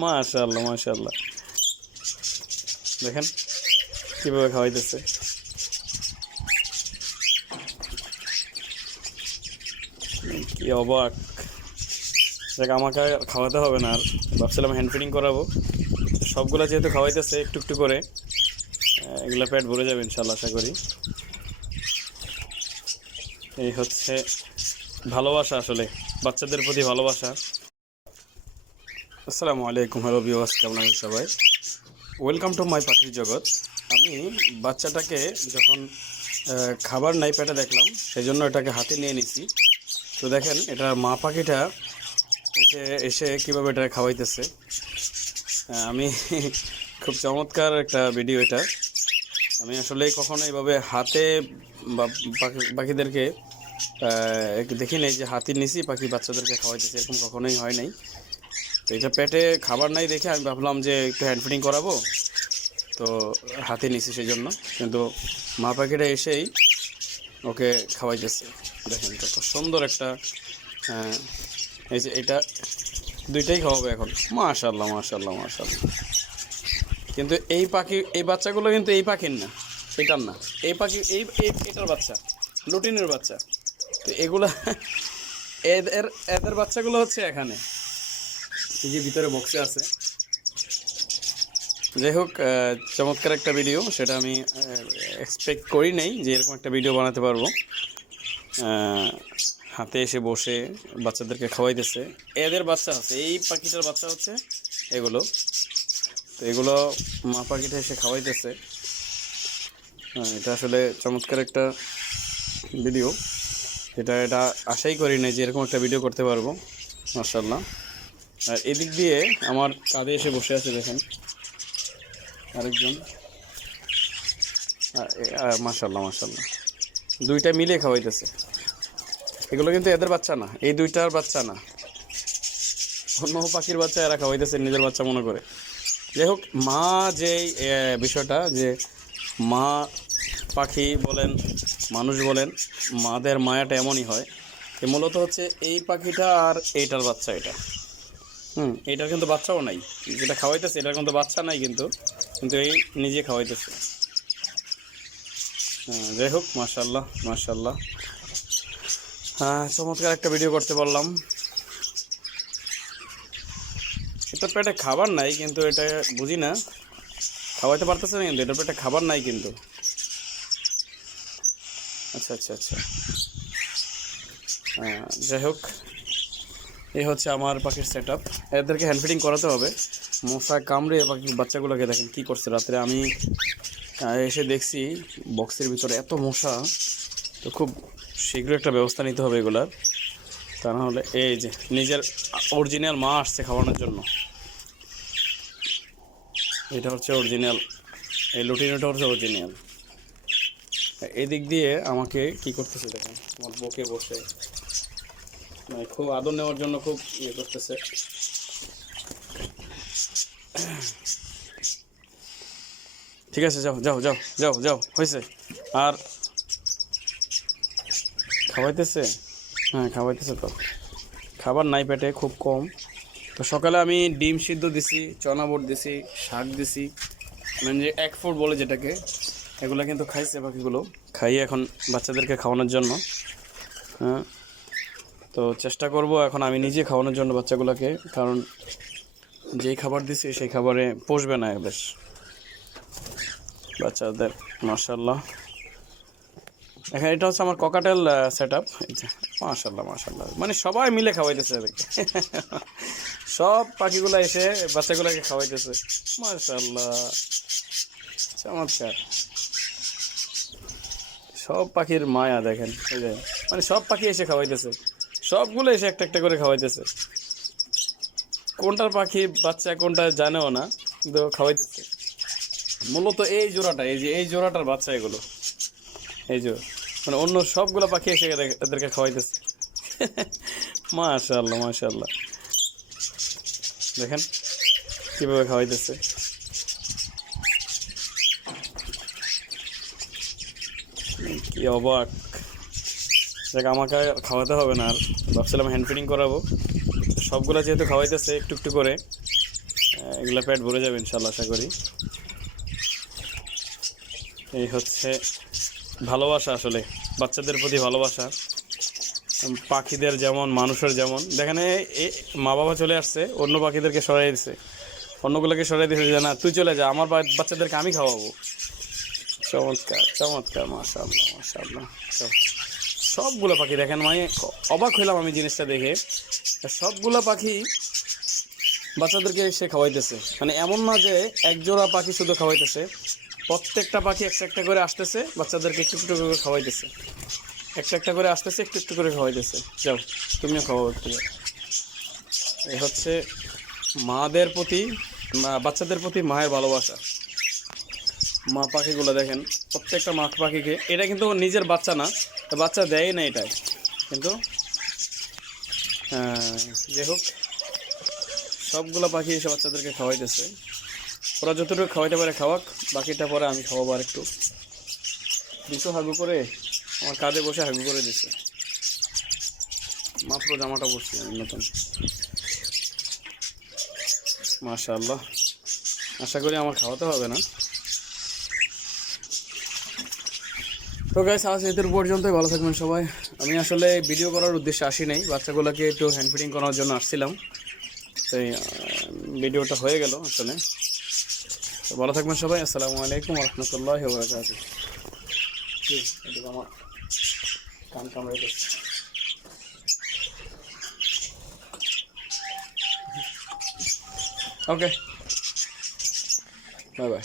মাশাআল্লাহ মাশাআল্লাহ, দেখেন কীভাবে খাওয়াইতেছে। কি অবাক! দেখ, আমাকে আর খাওয়াতে হবে না, আর ভাবছিলাম হ্যান্ড ফিডিং করাবো। সবগুলা যেহেতু খাওয়াইতেছে একটু একটু করে, এগুলা পেট ভরে যাবে ইনশাল্লাহ, আশা করি। এই হচ্ছে ভালোবাসা, আসলে বাচ্চাদের প্রতি ভালোবাসা। আসসালামু আলাইকুম, হ্যালো ভিউয়ার্স, কেমন আছেন সবাই? ওয়েলকাম টু মাই পাখির জগৎ। আমি বাচ্চাটাকে যখন খাবার নাই পেটে দেখলাম, সেই জন্য এটাকে হাতে নিয়ে নিছি। তো দেখেন, এটা মা পাখিটা এসে কীভাবে এটা খাওয়াইতেছে। আমি খুব চমৎকার একটা ভিডিও এটা। আমি আসলে কখনো এইভাবে হাতে বা পাখিদেরকে দেখি নাই যে হাতির নিচি পাখি বাচ্চাদেরকে খাওয়াইতেছে, এরকম কখনোই হয় নাই। তো এটা পেটে খাবার নাই দেখে আমি ভাবলাম যে একটু হ্যান্ড ফিডিং করাবো, তো হাতে নিছি সেই জন্য। কিন্তু মা পাখিটা এসেই ওকে খাওয়াইতেছে। দেখেন কত সুন্দর একটা, এই যে এটা দুইটাই খাওয়াবে এখন। মাশাআল্লাহ মাশাআল্লাহ মাশাআল্লাহ। কিন্তু এই পাখি, এই বাচ্চাগুলো কিন্তু এই পাখির না, এটার না। এই পাখি এটার বাচ্চা, লুটিনের বাচ্চা। তো এগুলা এদের এদের বাচ্চাগুলো হচ্ছে এখানে, এই যে ভিতরে বক্সে আছে। যাই হোক, চমৎকার একটা ভিডিও, সেটা আমি এক্সপেক্ট করি নাই যে এরকম একটা ভিডিও বানাতে পারবো। হাতে এসে বসে বাচ্চাদেরকে খাওয়াইতেছে। এদের বাচ্চা আছে, এই পাখিটার বাচ্চা হচ্ছে এগুলো। তো এগুলো মা পাখিটা এসে খাওয়াইতেছে। এটা আসলে চমৎকার একটা ভিডিও, এটা আশাই করি নাই যে এরকম একটা ভিডিও করতে পারবো। মাশাআল্লাহ। আর এদিক দিয়ে আমার কাঁধে এসে বসে আছে, দেখেন আরেকজন। মাশাআল্লাহ মাশাআল্লাহ, দুইটা মিলে খাওয়াইতেছে। এগুলো কিন্তু এদের বাচ্চা না, এই দুইটার বাচ্চা না, অন্য পাখির বাচ্চা এরা খাওয়াইতেছে নিজের বাচ্চা মনে করে। যাই হোক, মা যে বিষয়টা, যে মা পাখি বলেন মানুষ বলেন, মাদের মায়াটা এমনই হয়। মূলত হচ্ছে এই পাখিটা আর এইটার বাচ্চা এটা। এইটার কিন্তু বাচ্চাও নাই, যেটা খাওয়াইতেছে এটার কিন্তু বাচ্চা নাই, কিন্তু কিন্তু এই নিজে খাওয়াইতেছে। যাই হোক, মাশাআল্লাহ মাশাআল্লাহ। চমৎকার একটা ভিডিও করতে পারলাম। এটা পেটে খাবার নাই, কিন্তু এটা বুঝি না, খাওয়াইতে পারতেছে না, কিন্তু এটা পেটে খাবার নাই কিন্তু। আচ্ছা আচ্ছা আচ্ছা, যাই হোক, এই হচ্ছে আমার পাখির সেট আপ। এদেরকে হ্যান্ড ফিডিং করাতে হবে। মশা কামড়ে পাখির বাচ্চাগুলোকে দেখেন কী করছে রাত্রে। আমি এসে দেখছি বক্সের ভিতরে এত মশা, তো খুব শীঘ্র একটা ব্যবস্থা নিতে হবে এগুলার, তা না হলে। এই যে নিজের অরিজিনাল মা আসছে খাওয়ানোর জন্য। এটা হচ্ছে অরিজিনাল, এই লুটিনোটা হচ্ছে অরিজিনাল। এদিক দিয়ে আমাকে কি করতেছে দেখেন, আমার বুকে বসে মানে খুব আদর নেওয়ার জন্য খুব ইয়ে করতেছে। ঠিক আছে, যাও যাও যাও যাও যাও, হয়েছে। আর খাওয়াইতেছে, খাওয়াইতেছে। তো খাবার নাই পেটে, খুব কম। তো সকালে আমি ডিম সিদ্ধ দিছি, চনা বুট দিছি, শাক দিছি, মানে যে এক ফুড বলে যেটাকে, এগুলো কিন্তু খাইছে পাখিগুলো। খাইয়ে এখন বাচ্চাদেরকে খাওয়ানোর জন্য। তো চেষ্টা করব এখন আমি নিজে খাওয়ানোর জন্য বাচ্চাগুলোকে, কারণ যেই খাবার দিছি সেই খাবারে পোষবে না এদের বাচ্চাদের। মাশাআল্লাহ। এখন এটা হচ্ছে আমার ককাটেল সেট আপ। মাশাআল্লাহ মাশাআল্লাহ, মানে সবাই মিলে খাওয়াইতেছে এদেরকে। সব পাখিগুলো এসে বাচ্চাগুলোকে খাওয়াইতেছে। মাশাআল্লাহ, চমৎকার। সব পাখির মায়া দেখেন, এই যে মানে সব পাখি এসে খাওয়াইতেছে, সবগুলো এসে একটা একটা করে খাওয়াইতেছে। কোনটার পাখি বাচ্চা কোনটা জানেও না, কিন্তু খাওয়াইতেছে। মূলত এই জোড়াটা, এই যে এই জোড়াটার বাচ্চা এগুলো, এই যে মানে অন্য সবগুলো পাখি এসে এদেরকে খাওয়াইতেছে। মাশাআল্লাহ মাশাআল্লাহ, দেখেন কীভাবে খাওয়াইতেছে। কি অবাক! দেখ, আমাকে খাওয়াতে হবে না, আর ভাবছিলাম হ্যান্ড ফিডিং করাবো। সবগুলো যেহেতু খাওয়াইতেছে একটু একটু করে, এগুলো পেট ভরে যাবে ইনশাল্লাহ, আশা করি। এই হচ্ছে ভালোবাসা, আসলে বাচ্চাদের প্রতি ভালোবাসা। পাখিদের যেমন মানুষের যেমন, দেখেন মা বাবা চলে আসছে, অন্য পাখিদেরকে সরাই দিছে, অন্যগুলোকে সরাই দিয়েছে যে না তুই চলে যা, আমার বাচ্চাদেরকে আমি খাওয়াবো। চমৎকার চমৎকার, মাশাআল্লাহ মাশাআল্লাহ। সবগুলো পাখি দেখেন, মানে অবাক হইলাম আমি জিনিসটা দেখে। সবগুলো পাখি বাচ্চাদেরকে সে খাওয়াইতেছে, মানে এমন না যে এক জোড়া পাখি শুধু খাওয়াইতেছে, প্রত্যেকটা পাখি একটা একটা করে আসতেছে, বাচ্চাদেরকে একটু একটু করে খাওয়াইতেছে, একটা একটা করে আসতেছে, একটু একটু করে খাওয়াইতেছে। যাও তুমিও খাওয়াবো একটু। এই হচ্ছে মাদের প্রতি, বাচ্চাদের প্রতি মায়ের ভালোবাসা। মা পাখিগুলো দেখেন, প্রত্যেকটা মা পাখিকে, এটা কিন্তু নিজের বাচ্চা না, বাচ্চা দেয় না এটাই, কিন্তু যাই হোক সবগুলো পাখি এসে বাচ্চাদেরকে খাওয়াইতেছে। ওরা যতটুকু খাওয়াইতে পারে খাওয়াক, বাকিটা পরে আমি খাওয়াবো আর একটু। দিছো হাগু করে, আমার কাঁধে বসে হাগু করে দিছে। মাত্র জামাটা পরছি আমি নতুন। মাশাআল্লাহ, আশা করি আমার খাওয়াতে হবে না। তো গাইস, আজ এদের পর্যন্তই, ভালো থাকবেন সবাই। আমি আসলে ভিডিও করার উদ্দেশ্যে আসি নাই, বাচ্চাগুলোকে একটু হ্যান্ড ফিডিং করার জন্য আসছিলাম, তো ভিডিওটা হয়ে গেল আসলে। তো ভালো থাকবেন সবাই, আসসালামু আলাইকুম ওয়া রাহমাতুল্লাহি ওয়া বারাকাতুহু। আমার কান কামড়ে ওকে, বাই বাই।